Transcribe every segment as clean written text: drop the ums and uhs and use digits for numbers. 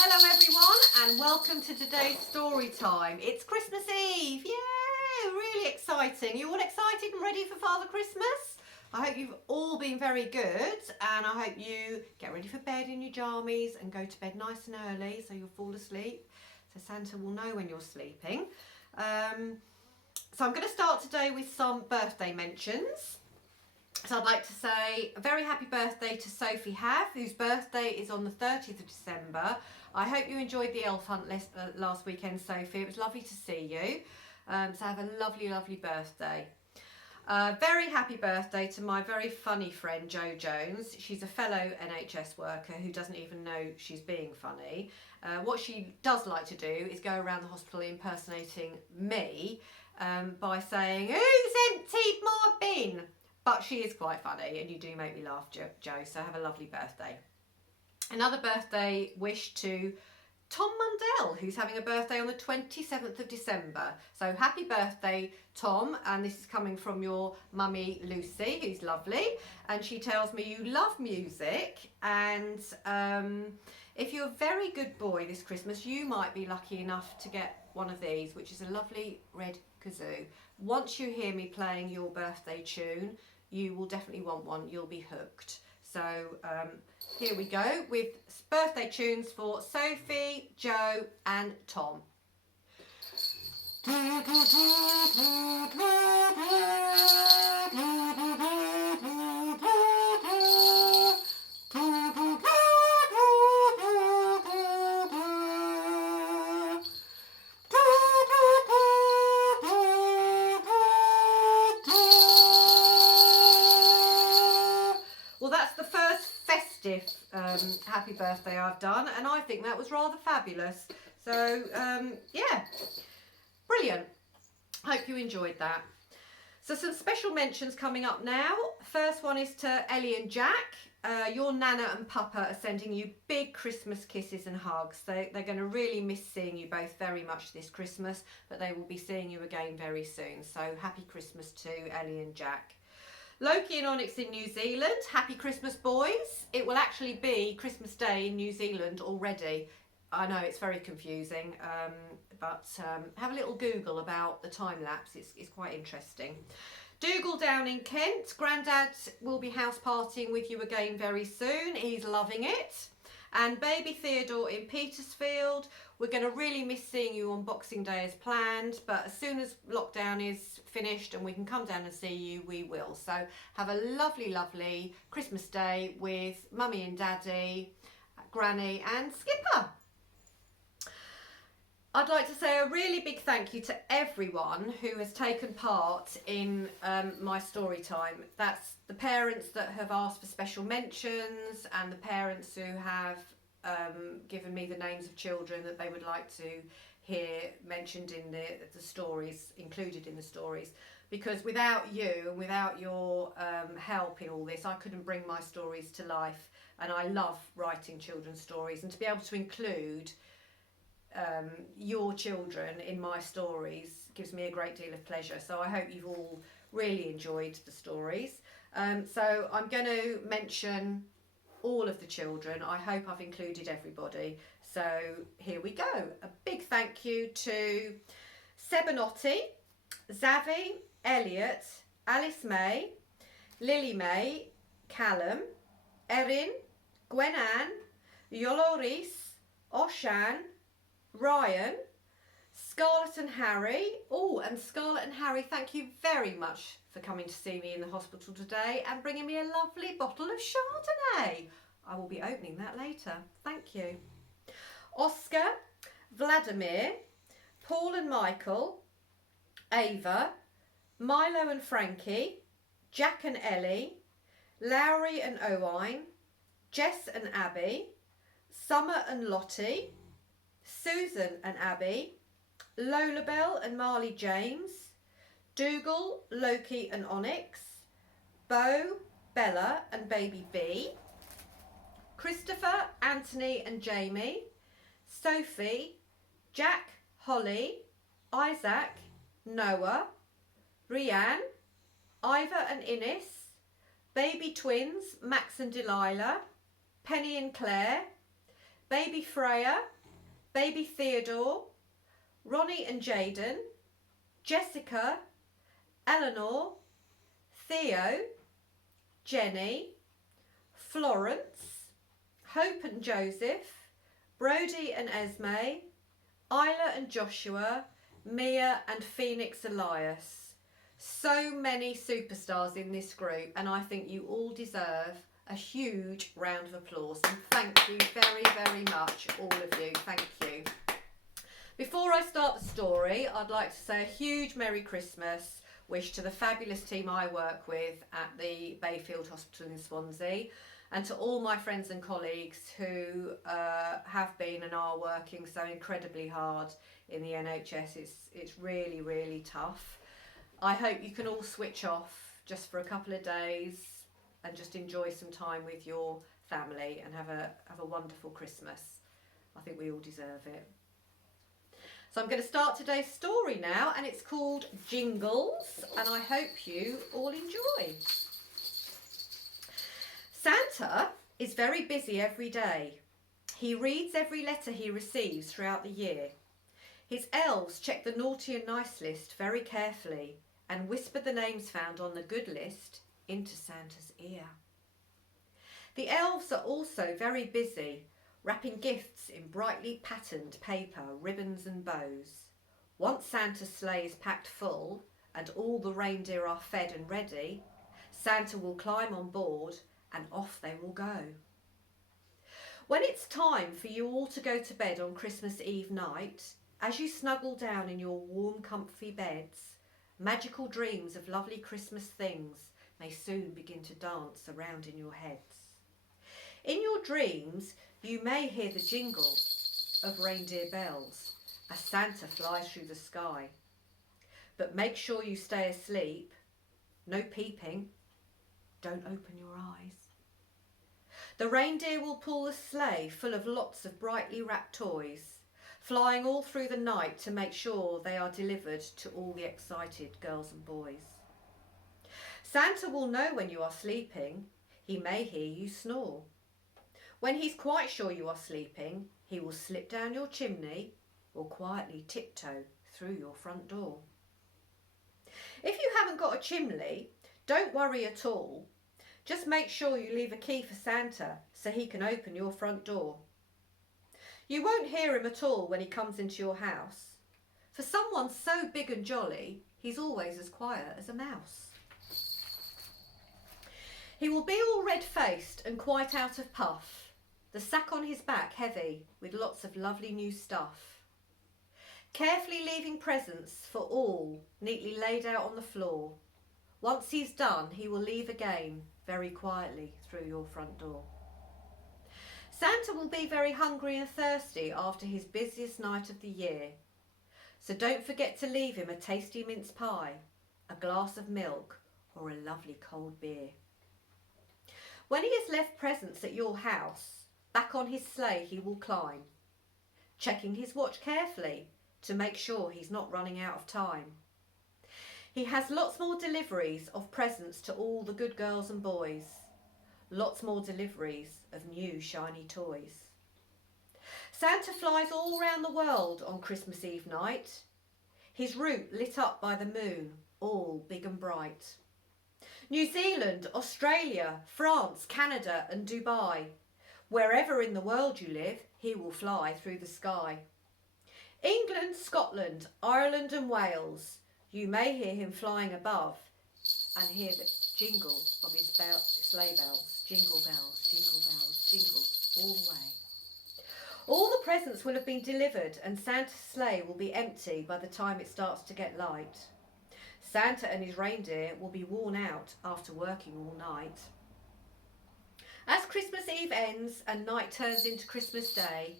Hello everyone and welcome to today's story time. It's Christmas Eve. Yay! Really exciting. You all excited and ready for Father Christmas? I hope you've all been very good and I hope you get ready for bed in your jammies and go to bed nice and early so you'll fall asleep. So Santa will know when you're sleeping. So I'm going to start today with some birthday mentions. So I'd like to say a very happy birthday to Sophie Have, whose birthday is on the 30th of December. I hope you enjoyed the elf hunt last weekend, Sophie. It was lovely to see you. So have a lovely, lovely birthday. Very happy birthday to my very funny friend Jo Jones. She's a fellow NHS worker who doesn't even know she's being funny. What she does like to do is go around the hospital impersonating me by saying, "Who's emptied my bin?" But she is quite funny and you do make me laugh, Jo, so have a lovely birthday. Another birthday wish to Tom Mundell, who's having a birthday on the 27th of December. So happy birthday, Tom, and this is coming from your mummy, Lucy, who's lovely. And she tells me you love music and if you're a very good boy this Christmas, you might be lucky enough to get one of these, which is a lovely red kazoo. Once you hear me playing your birthday tune, you will definitely want one. You'll be hooked. So here we go with birthday tunes for Sophie, Jo and Tom. Well, that's the first festive happy birthday I've done, and I think that was rather fabulous. So, yeah, brilliant. Hope you enjoyed that. So some special mentions coming up now. First one is to Ellie and Jack. Your Nana and Papa are sending you big Christmas kisses and hugs. They're going to really miss seeing you both very much this Christmas, but they will be seeing you again very soon. So happy Christmas to Ellie and Jack. Loki and Onyx in New Zealand, happy Christmas boys. It will actually be Christmas Day in New Zealand already. I know it's very confusing, but have a little Google about the time lapse, it's quite interesting. Dougal down in Kent, Grandad will be house partying with you again very soon, he's loving it. And baby Theodore in Petersfield, we're going to really miss seeing you on Boxing Day as planned, but as soon as lockdown is finished and we can come down and see you, we will. So have a lovely, lovely Christmas Day with Mummy and Daddy, Granny and Skipper. I'd like to say a really big thank you to everyone who has taken part in my story time. That's the parents that have asked for special mentions and the parents who have given me the names of children that they would like to hear mentioned in the stories, included in the stories. Because without you and without your help in all this, I couldn't bring my stories to life. And I love writing children's stories, and to be able to include your children in my stories gives me a great deal of pleasure. So I hope you've all really enjoyed the stories. So I'm going to mention all of the children. I hope I've included everybody. So here we go. A big thank you to Sebanotti, Zavi, Elliot, Alice May, Lily May, Callum, Erin, Gwen Ann, Yoloris, Oshan, Ryan, Scarlett and Harry. Oh, and Scarlett and Harry, thank you very much for coming to see me in the hospital today and bringing me a lovely bottle of Chardonnay. I will be opening that later. Thank you. Oscar, Vladimir, Paul and Michael, Ava, Milo and Frankie, Jack and Ellie, Lowry and Owain, Jess and Abby, Summer and Lottie, Susan and Abby, Lola Bell and Marley James, Dougal, Loki and Onyx, Bo, Bella and baby B, Christopher, Anthony and Jamie, Sophie, Jack, Holly, Isaac, Noah, Rianne, Ivor and Innes, baby twins Max and Delilah, Penny and Claire, baby Freya, baby Theodore, Ronnie and Jaden, Jessica, Eleanor, Theo, Jenny, Florence, Hope and Joseph, Brody and Esme, Isla and Joshua, Mia and Phoenix Elias. So many superstars in this group, and I think you all deserve a huge round of applause. And thank you very, very much, all of you. Thank you. Before I start the story, I'd like to say a huge Merry Christmas wish to the fabulous team I work with at the Bayfield Hospital in Swansea, and to all my friends and colleagues who have been and are working so incredibly hard in the NHS. It's really, really tough. I hope you can all switch off just for a couple of days and just enjoy some time with your family and have a wonderful Christmas. I think we all deserve it. So I'm going to start today's story now, and it's called Jingles, and I hope you all enjoy. Santa is very busy every day. He reads every letter he receives throughout the year. His elves check the naughty and nice list very carefully and whisper the names found on the good list into Santa's ear. The elves are also very busy wrapping gifts in brightly patterned paper, ribbons and bows. Once Santa's sleigh is packed full and all the reindeer are fed and ready, Santa will climb on board and off they will go. When it's time for you all to go to bed on Christmas Eve night, as you snuggle down in your warm, comfy beds, magical dreams of lovely Christmas things may soon begin to dance around in your heads. In your dreams, you may hear the jingle of reindeer bells as Santa flies through the sky. But make sure you stay asleep. No peeping. Don't open your eyes. The reindeer will pull the sleigh full of lots of brightly wrapped toys, flying all through the night to make sure they are delivered to all the excited girls and boys. Santa will know when you are sleeping. He may hear you snore. When he's quite sure you are sleeping, he will slip down your chimney or quietly tiptoe through your front door. If you haven't got a chimney, don't worry at all. Just make sure you leave a key for Santa so he can open your front door. You won't hear him at all when he comes into your house. For someone so big and jolly, he's always as quiet as a mouse. He will be all red-faced and quite out of puff, the sack on his back heavy with lots of lovely new stuff. Carefully leaving presents for all neatly laid out on the floor. Once he's done, he will leave again very quietly through your front door. Santa will be very hungry and thirsty after his busiest night of the year. So don't forget to leave him a tasty mince pie, a glass of milk or a lovely cold beer. When he has left presents at your house, back on his sleigh he will climb, checking his watch carefully to make sure he's not running out of time. He has lots more deliveries of presents to all the good girls and boys. Lots more deliveries of new shiny toys. Santa flies all around the world on Christmas Eve night, his route lit up by the moon, all big and bright. New Zealand, Australia, France, Canada and Dubai. Wherever in the world you live, he will fly through the sky. England, Scotland, Ireland and Wales. You may hear him flying above and hear the jingle of his sleigh bells. Jingle bells, jingle bells, jingle all the way. All the presents will have been delivered and Santa's sleigh will be empty by the time it starts to get light. Santa and his reindeer will be worn out after working all night. As Christmas Eve ends and night turns into Christmas Day,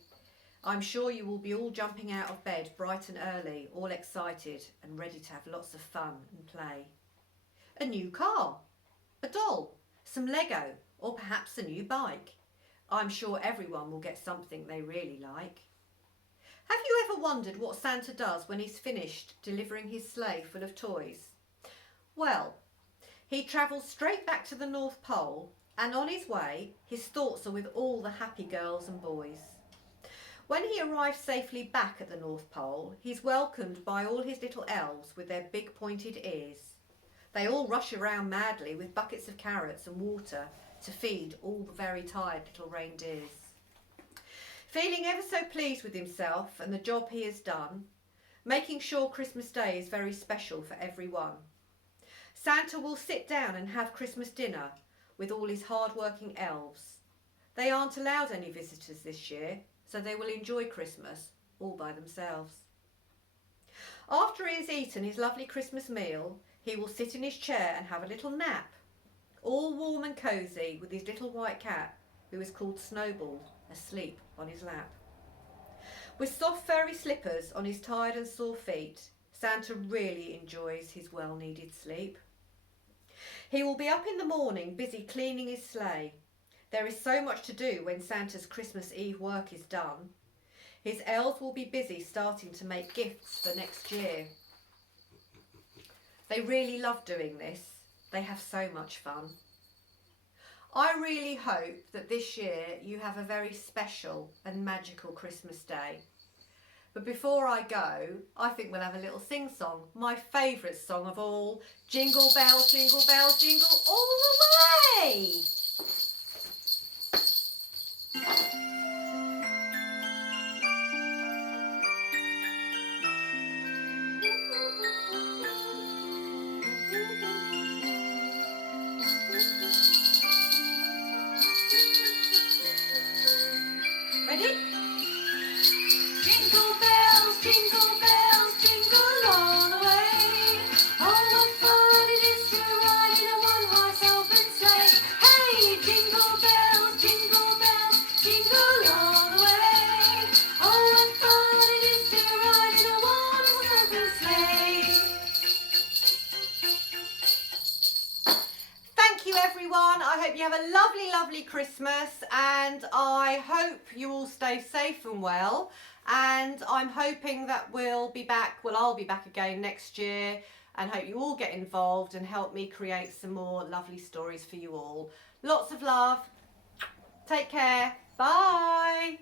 I'm sure you will be all jumping out of bed bright and early, all excited and ready to have lots of fun and play. A new car, a doll, some Lego, or perhaps a new bike. I'm sure everyone will get something they really like. Have you ever wondered what Santa does when he's finished delivering his sleigh full of toys? Well, he travels straight back to the North Pole, and on his way, his thoughts are with all the happy girls and boys. When he arrives safely back at the North Pole, he's welcomed by all his little elves with their big pointed ears. They all rush around madly with buckets of carrots and water to feed all the very tired little reindeers. Feeling ever so pleased with himself and the job he has done, making sure Christmas Day is very special for everyone, Santa will sit down and have Christmas dinner with all his hard-working elves. They aren't allowed any visitors this year, so they will enjoy Christmas all by themselves. After he has eaten his lovely Christmas meal, he will sit in his chair and have a little nap, all warm and cosy with his little white cat, who is called Snowball, asleep on his lap. With soft furry slippers on his tired and sore feet, Santa really enjoys his well-needed sleep. He will be up in the morning busy cleaning his sleigh. There is so much to do when Santa's Christmas Eve work is done. His elves will be busy starting to make gifts for next year. They really love doing this. They have so much fun. I really hope that this year you have a very special and magical Christmas Day. But before I go, I think we'll have a little sing-song. My favourite song of all, Jingle Bells, Jingle Bells, Jingle All the Way! Ready? Jingle bells, jingle all the way. Oh, what fun it is to ride in a one-horse open sleigh. Hey, jingle bells, jingle all the way. Oh, what fun it is to ride in a one-horse open sleigh. Thank you, everyone. I hope you have a lovely, lovely Christmas, and I hope you all stay safe and well. And I'm hoping that we'll be back, well, I'll be back again next year, and hope you all get involved and help me create some more lovely stories for you all. Lots of love. Take care. Bye.